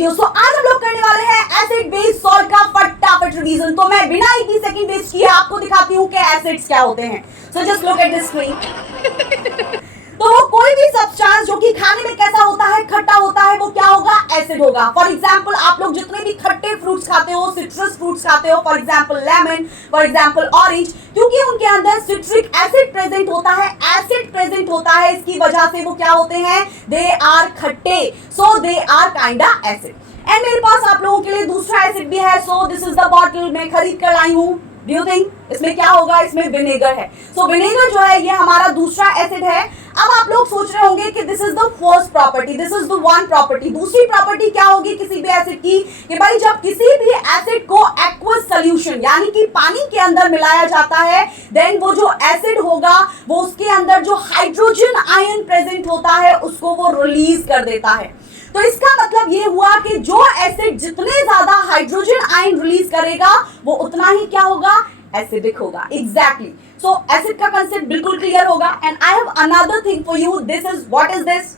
Video. सो आज हम लोग करने वाले हैं एसिड बेस सॉल्ट का फटाफट रिवीजन। तो मैं बिना एक भी सेकंड वेस्ट किए आपको दिखाती हूँ कि एसिड्स क्या होते हैं। So just look at this screen. तो कोई भी सब्सटेंस जो कि खाने में कैसा होता है, खट्टा होता है, वो क्या होगा, एसिड होगा। फॉर एग्जांपल आप लोग जितने भी खट्टे फ्रूट्स खाते हो, सिट्रस फ्रूट्स खाते हो, for example lemon, for example orange, क्योंकि उनके अंदर सिट्रिक एसिड प्रेजेंट होता है, एसिड प्रेजेंट होता है, इसकी वजह से वो क्या होते हैं, दे आर खट्टे, so they are kinda acid. And मेरे पास आप लोगों के लिए दूसरा एसिड भी है। So this is the bottle, मैं खरीद कर लाई हूँ। डू यू थिंक इसमें क्या होगा, इसमें विनेगर है। सो विनेगर जो है ये हमारा दूसरा एसिड है। अब आप लोग सोच रहे होंगे कि this is the first property, this is the one property. दूसरी प्रॉपर्टी क्या होगी किसी भी एसिड की, कि भाई जब किसी भी एसिड को एक्वस सॉल्यूशन यानी कि पानी के अंदर मिलाया जाता है, देन वो जो एसिड होगा वो उसके अंदर जो हाइड्रोजन आयन प्रेजेंट होता है उसको वो रिलीज कर देता है। तो इसका मतलब ये हुआ कि जो एसिड जितने ज्यादा हाइड्रोजन आयन रिलीज करेगा वो उतना ही क्या होगा, एसिडिक होगा। एग्जैक्टली। सो एसिड का कंसेप्ट बिल्कुल क्लियर होगा। And I have another thing for you. This is, what is this,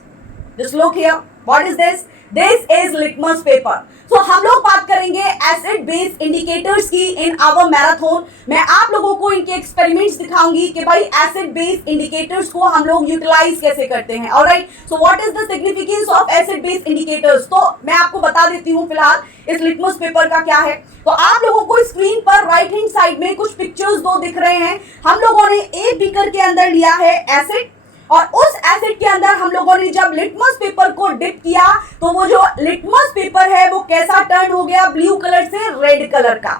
just look here, what is this, this is litmus paper. So हम लोग बात करेंगे एसिड बेस इंडिकेटर्स की in our marathon. मैं आप लोगों को इनके एक्सपेरिमेंट्स दिखाऊंगी कि भाई एसिड बेस इंडिकेटर्स को हम लोग यूटिलाइज कैसे करते हैं। Alright, so what is the significance of acid base indicators, तो मैं आपको बता देती हूँ फिलहाल इस लिटमस पेपर का क्या है। तो आप लोगों को स्क्रीन पर राइट हैंड साइड में कुछ पिक्चर्स दो दिख रहे हैं। हम लोगों ने एक बीकर के अंदर लिया है एसिड, और उस एसिड के अंदर हम लोगों ने जब लिटमस पेपर को डिप किया तो वो जो लिटमस पेपर है वो कैसा टर्न हो गया, ब्लू कलर से रेड कलर का।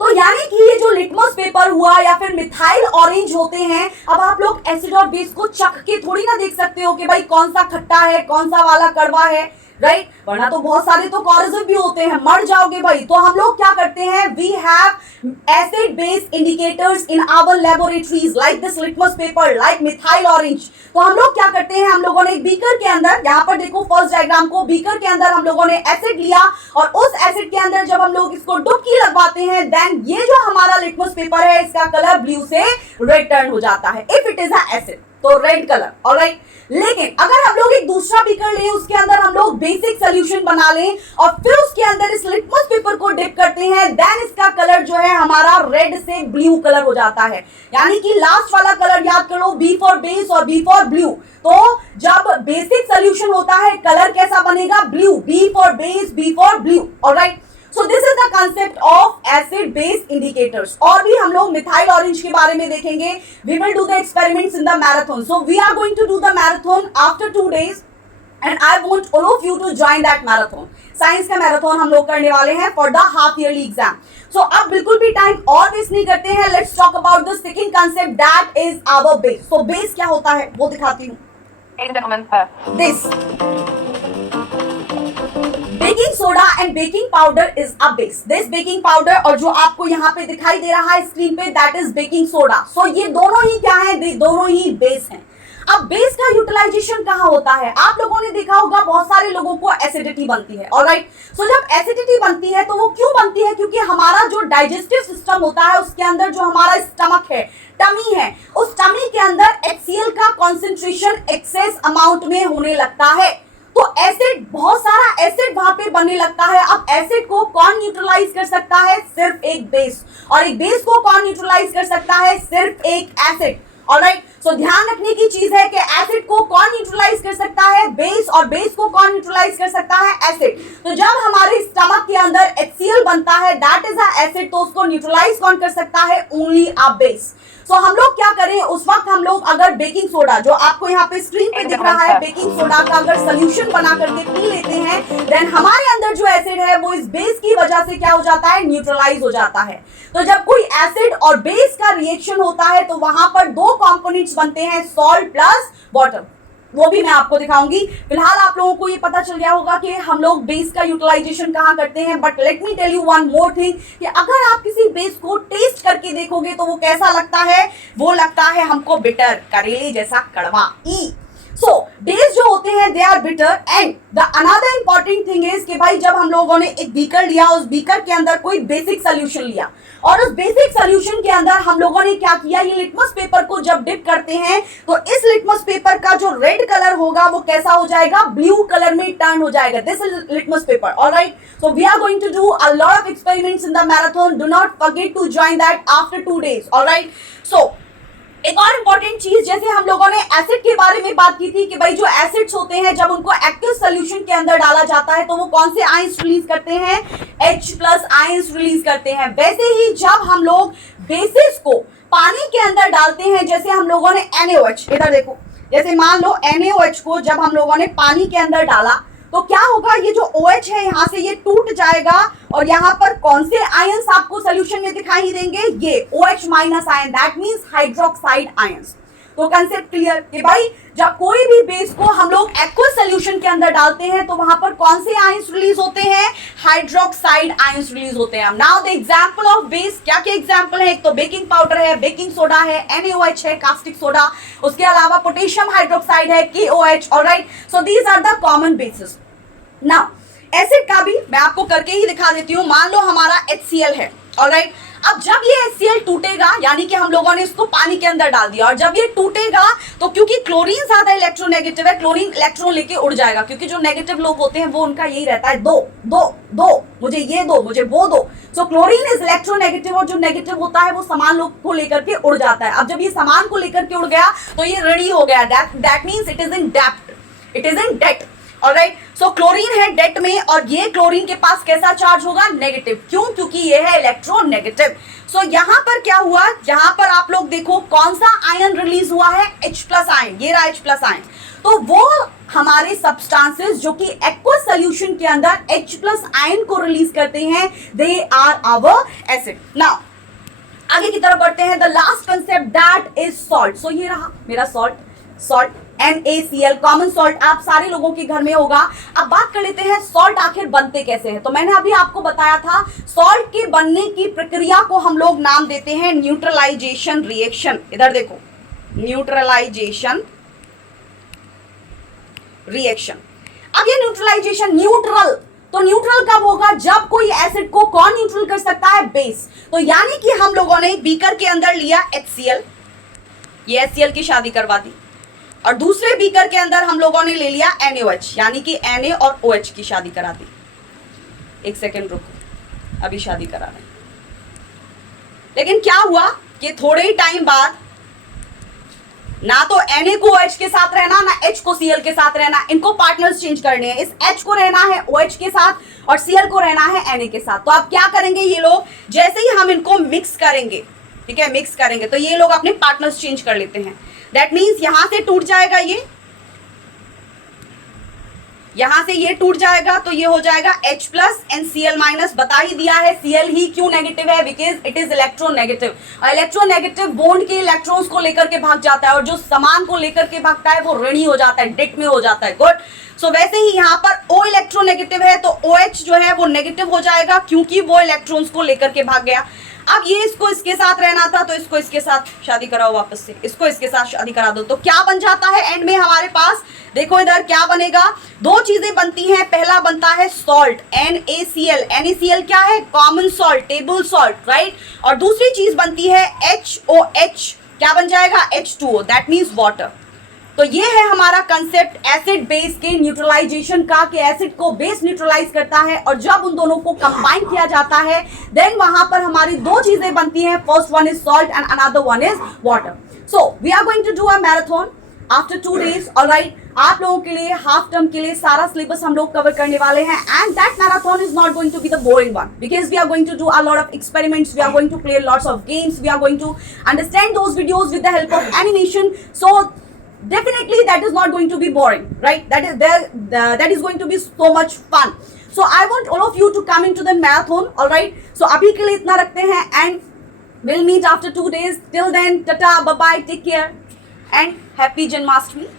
तो यानी कि ये जो लिटमस पेपर हुआ या फिर मिथाइल ऑरेंज होते हैं, अब आप लोग एसिड और बेस को चख के थोड़ी ना देख सकते हो कि भाई कौन सा खट्टा है, कौन सा वाला कड़वा है, राइट? वरना तो बहुत सारे तो कॉरोसिव भी होते हैं, मर जाओगे भाई। तो हम लोग क्या करते हैं, we have acid base indicators in our laboratories like this litmus paper, like methyl orange. तो हम लोग क्या करते हैं, हम लोगों ने एक बीकर के अंदर, यहाँ पर देखो फर्स्ट डायग्राम को, बीकर के अंदर हम लोगों ने एसिड लिया और उस एसिड के अंदर जब हम लोग इसको डुबकी लगवाते हैं, देन ये जो हमारा लिटमस पेपर है इसका कलर ब्लू से रेड टर्न हो जाता है। If it is a acid तो रेड कलर, ऑलराइट। लेकिन अगर हम लोग एक दूसरा बीकर लें, उसके अंदर हम लोग बेसिक सोल्यूशन बना लें और फिर उसके अंदर इस लिटमस पेपर को डिप करते हैं, देन इसका कलर जो है हमारा रेड से ब्लू कलर हो जाता है। यानी कि लास्ट वाला कलर याद करो, बी फॉर बेस और बी फॉर ब्लू। तो जब बेसिक सोल्यूशन होता है कलर कैसा बनेगा, blue, B for base, B for blue, alright. So this is the concept of acid base indicators. और भी हम लोग मिथाइल ऑरेंज के बारे में देखेंगे। We will do the experiments in the marathon. So we are going to do the marathon after 2 days, and I want all of you to join that marathon. Science का marathon हम लोग करने वाले हैं for the half yearly exam. So अब बिल्कुल भी time और वेस्ट नहीं करते हैं। Let's talk about the second concept, that is our base. So base क्या होता है वो दिखाती हूँ। This baking soda and baking powder is a base. This baking powder और जो आपको यहाँ पे दिखाई दे रहा है स्क्रीन पे, दैट इज बेकिंग सोडा। सो ये दोनों ही क्या है, दोनों ही बेस हैं। अब बेस का यूटिलाइजेशन कहाँ होता है, आप लोगों ने देखा होगा बहुत सारे लोगों को एसिडिटी बनती है, ऑलराइट। सो जब एसिडिटी बनती है तो वो क्यों बनती है, क्योंकि हमारा जो डाइजेस्टिव सिस्टम होता है उसके अंदर जो हमारा स्टमक है, टमी है, उस टमी के अंदर HCl का कॉन्सेंट्रेशन एक्सेस अमाउंट में होने लगता है। तो एसिड, बहुत सारा एसिड वहां पे बनने लगता है। अब एसिड को कौन न्यूट्रलाइज कर सकता है, सिर्फ एक बेस। और एक बेस को कौन न्यूट्रलाइज कर सकता है, सिर्फ एक एसिड, ऑलराइट। सो ध्यान रखने की चीज है कि एसिड को कौन न्यूट्रलाइज कर सकता है, बेस, और बेस को कौन न्यूट्रलाइज कर सकता है, एसिड। तो जब हमारे स्टमक के अंदर HCl बनता है, दैट इज अ एसिड, तो उसको न्यूट्रलाइज कौन कर सकता है, ओनली अ बेस। सो हम लोग क्या करें, उस वक्त हम लोग अगर बेकिंग सोडा, जो आपको यहाँ पे स्क्रीन पे दिख रहा है, बेकिंग सोडा का अगर सोल्यूशन बना करके पी लेते हैं, देन हमारे अंदर जो एसिड है वो इस बेस की वजह से क्या हो जाता है, न्यूट्रलाइज हो जाता है। तो जब कोई एसिड और बेस का रिएक्शन होता है तो वहां पर दो कंपोनेंट्स बनते हैं, सॉल्ट प्लस वाटर। वो भी मैं आपको दिखाऊंगी। फिलहाल आप लोगों को ये पता चल गया होगा कि हम लोग बेस का यूटिलाइजेशन कहाँ करते हैं। But let me tell you one more thing, कि अगर आप किसी बेस को टेस्ट करके देखोगे तो वो कैसा लगता है, वो लगता है हमको बिटर, करेले जैसा कड़वा, ई। सो बेस जो होते हैं they are bitter and the another important thing is कि भाई जब हम लोगों ने एक बीकर लिया, उस बीकर के अंदर कोई बेसिक सोल्यूशन लिया और उस बेसिक सोल्यूशन के अंदर हम लोगों ने क्या किया, ये लिटमस पेपर को जब डिप करते हैं तो इस लिटमस पेपर का जो रेड कलर होगा वो कैसा हो जाएगा, ब्लू कलर में टर्न हो जाएगा. This is litmus paper. Alright, so we are going to do a lot of experiments in the marathon. Do not forget to join that after 2 days. Alright, so एक और important चीज, जैसे हम लोगों ने एसिड के बारे में बात की थी कि भाई जो एसिड्स होते हैं जब उनको एक्टिव सॉल्यूशन के अंदर डाला जाता है तो वो कौन से आयंस रिलीज करते हैं, H+ आयंस रिलीज करते हैं. वैसे ही जब हम लोग बेसिस को पानी के अंदर डालते हैं, जैसे हम लोगों ने NaOH, इधर देखो, जैसे मान लो NaOH को जब हम लोगों ने पानी के अंदर डाला तो क्या होगा, ये जो OH है यहाँ से ये टूट जाएगा और यहाँ पर कौन से आयंस आपको सोल्यूशन में दिखाई देंगे, ये OH- ion, that means hydroxide ions. तो कंसेप्ट क्लियर कि भाई जब कोई भी बेस को हम लोग एक्वस सोल्यूशन के अंदर डालते हैं तो वहां पर कौन से आयंस रिलीज होते हैं, हाइड्रोक्साइड आयंस रिलीज होते हैं. Now the example of base, क्या क्या एग्जांपल है, एक तो बेकिंग पाउडर है, बेकिंग सोडा है, NaOH है, कास्टिक सोडा, उसके अलावा पोटेशियम हाइड्रोक्साइड है, KOH. Alright, so these are the common bases. Now acid का भी मैं आपको करके ही दिखा देती हूं. मान लो हमारा HCl है. ऑलराइट, अब जब ये HCl टूटेगा, यानी कि हम लोगों ने इसको पानी के अंदर डाल दिया और जब ये टूटेगा तो क्योंकि क्लोरीन ज्यादा इलेक्ट्रोनेगेटिव है, क्लोरीन इलेक्ट्रॉन लेके उड़ जाएगा, क्योंकि जो नेगेटिव लोग होते हैं वो उनका यही रहता है, दो दो दो, मुझे ये दो, मुझे वो दो. सो क्लोरीन इज इलेक्ट्रोनेगेटिव और जो नेगेटिव होता है वो सामान लोग को लेकर के उड़ जाता है. अब जब ये सामान को लेकर के उड़ गया तो ये ऋणी हो गया, that means it is in डेप्ट, it is in debt. Alright, so chlorine है डेट में और ये क्लोरीन के पास कैसा चार्ज होगा, नेगेटिव. क्यों, क्योंकि ये है इलेक्ट्रोनेगेटिव. सो यहां पर क्या हुआ, यहां पर आप लोग देखो कौन सा आयन रिलीज हुआ है, H+ आयन, ये रहा H+ आयन. तो वो हमारे सब्सटेंसेस जो कि एक्वस सॉल्यूशन के अंदर H+ आयन को रिलीज करते हैं, they are our acid. Now आगे की तरफ बढ़ते हैं. The last concept that is salt. So ये रहा मेरा salt, salt NaCl, common salt आप सारे लोगों के घर में होगा. अब बात कर लेते हैं सॉल्ट आखिर बनते कैसे हैं. तो मैंने अभी आपको बताया था सॉल्ट के बनने की प्रक्रिया को हम लोग नाम देते हैं न्यूट्रलाइजेशन रिएक्शन. इधर देखो, न्यूट्रलाइजेशन रिएक्शन. अब ये न्यूट्रलाइजेशन, न्यूट्रल, तो न्यूट्रल कब होगा, जब कोई एसिड को कौन न्यूट्रल कर सकता है, बेस. तो यानी कि हम लोगों ने बीकर के अंदर लिया HCl, ये HCl की शादी करवा दी, और दूसरे बीकर के अंदर हम लोगों ने ले लिया NaOH, यानी कि Na और OH की शादी करा दी. एक सेकेंड रुको, अभी शादी करा रहे. लेकिन क्या हुआ कि थोड़े ही टाइम बाद ना तो Na को OH के साथ रहना, ना H को Cl के साथ रहना, इनको पार्टनर्स चेंज करने हैं. इस H को रहना है OH के साथ और Cl को रहना है Na के साथ. तो अब क्या करेंगे ये लोग, जैसे ही हम इनको मिक्स करेंगे, ठीक है, मिक्स करेंगे तो ये लोग अपने पार्टनर्स चेंज कर लेते हैं. दैट मीन्स यहां से टूट जाएगा, ये यहां से ये टूट जाएगा तो ये हो जाएगा H+ एंड Cl-. बता ही दिया है Cl ही क्यों नेगेटिव है, बिकॉज इट इज इलेक्ट्रोनेगेटिव. और इलेक्ट्रोनेगेटिव बॉन्ड के इलेक्ट्रॉन्स को लेकर के भाग जाता है और जो सामान को लेकर के भागता है वो ऋणी हो जाता है, डेट में हो जाता है. गुड. सो वैसे ही यहाँ पर O इलेक्ट्रोनेगेटिव है तो OH जो है वो नेगेटिव हो जाएगा क्योंकि वो इलेक्ट्रॉन्स को लेकर के भाग गया. अब ये इसको इसके साथ रहना था तो इसको इसके साथ शादी कराओ, वापस से इसको इसके साथ शादी करा दो. तो क्या बन जाता है एंड में हमारे पास, देखो इधर क्या बनेगा, दो चीजें बनती हैं. पहला बनता है सॉल्ट NaCl. NaCl क्या है, common salt, table salt, right. और दूसरी चीज बनती है HOH, क्या बन जाएगा, H2O, दैट मीन्स वाटर. तो ये है हमारा कंसेप्ट एसिड बेस के न्यूट्रलाइजेशन का, कि एसिड को बेस न्यूट्रलाइज करता है और जब उन दोनों को कंबाइन किया जाता है देन वहां पर हमारी दो चीजें बनती हैं. First one is salt and another one is water. So we are going to do a marathon after 2 days. Alright, आप लोगों के लिए हाफ टर्म के लिए सारा सिलेबस हम लोग कवर करने वाले हैं and that marathon is not going to be the boring one because we are going to do a lot of experiments, we are going to play lots of games, we are going to understand those videos with the help of animation. So definitely that is not going to be boring, right? That is there, that is going to be so much fun. So I want all of you to come into the marathon. All right, so abhi ke liye itna rakhte hain and we'll meet after 2 days. Till then, tata, bye bye, take care and happy Janmashtami.